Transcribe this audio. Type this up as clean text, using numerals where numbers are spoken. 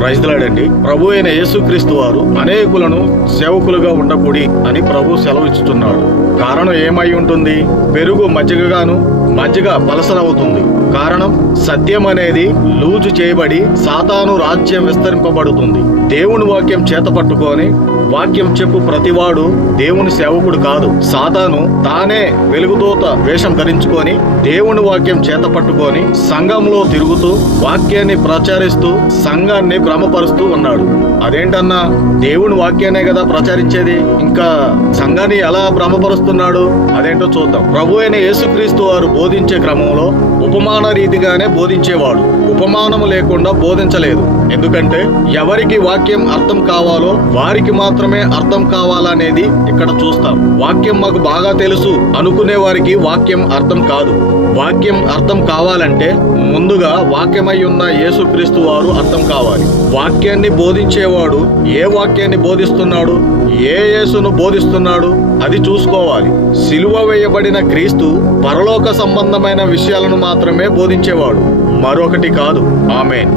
Praise the lord అండి. ప్రభు అయిన యేసుక్రీస్తు వారు అనేకులను సేవకులుగా ఉండకూడి అని ప్రభు సెలవిచ్చుతున్నాడు. కారణం ఏమై ఉంటుంది? పెరుగు మజ్జిగగాను, మజ్జిగ పలసనవుతుంది. కారణం సత్యం అనేది లూజు చేయబడి సాతాను రాజ్యం విస్తరింపబడుతుంది. దేవుని వాక్యం చేత పట్టుకొని వాక్యం చెప్పు ప్రతివాడు దేవుని సేవకుడు కాదు. సాతాను తానే వెలుగుదూత వేషం ధరించుకొని దేవుని వాక్యం చేత పట్టుకొని సంఘంలో తిరుగుతూ వాక్యాన్ని ప్రచారిస్తూ సంఘాన్ని భ్రమపరుస్తూ ఉన్నాడు. అదేంటన్నా, దేవుని వాక్యాన్నే కదా ప్రచారించేది, ఇంకా సంఘాన్ని ఎలా భ్రమపరుస్తున్నాడు? అదేంటో చూద్దాం. ప్రభు అయిన యేసుక్రీస్తు వారు బోధించే క్రమంలో ఉపమాన రీతిగానే బోధించేవాడు. ఉపమానము లేకుండా బోధించలేదు. ఎందుకంటే ఎవరికి వాక్యం అర్థం కావాలో వారికి మాత్రమే అర్థం కావాలనేది ఇక్కడ చూస్తాం. వాక్యం మాకు బాగా తెలుసు అనుకునే వారికి వాక్యం అర్థం కాదు. వాక్యం అర్థం కావాలంటే ముందుగా వాక్యమై ఉన్న యేసుక్రీస్తు వారు అర్థం కావాలి. వాక్యాన్ని బోధించేవాడు ఏ వాక్యాన్ని బోధిస్తున్నాడు, ఏ యేసును బోధిస్తున్నాడు అది చూసుకోవాలి. సిలువ వేయబడిన క్రీస్తు పరలోక సంబంధమైన విషయాలను మాత్రమే బోధించేవాడు, మరొకటి కాదు. ఆమేన్.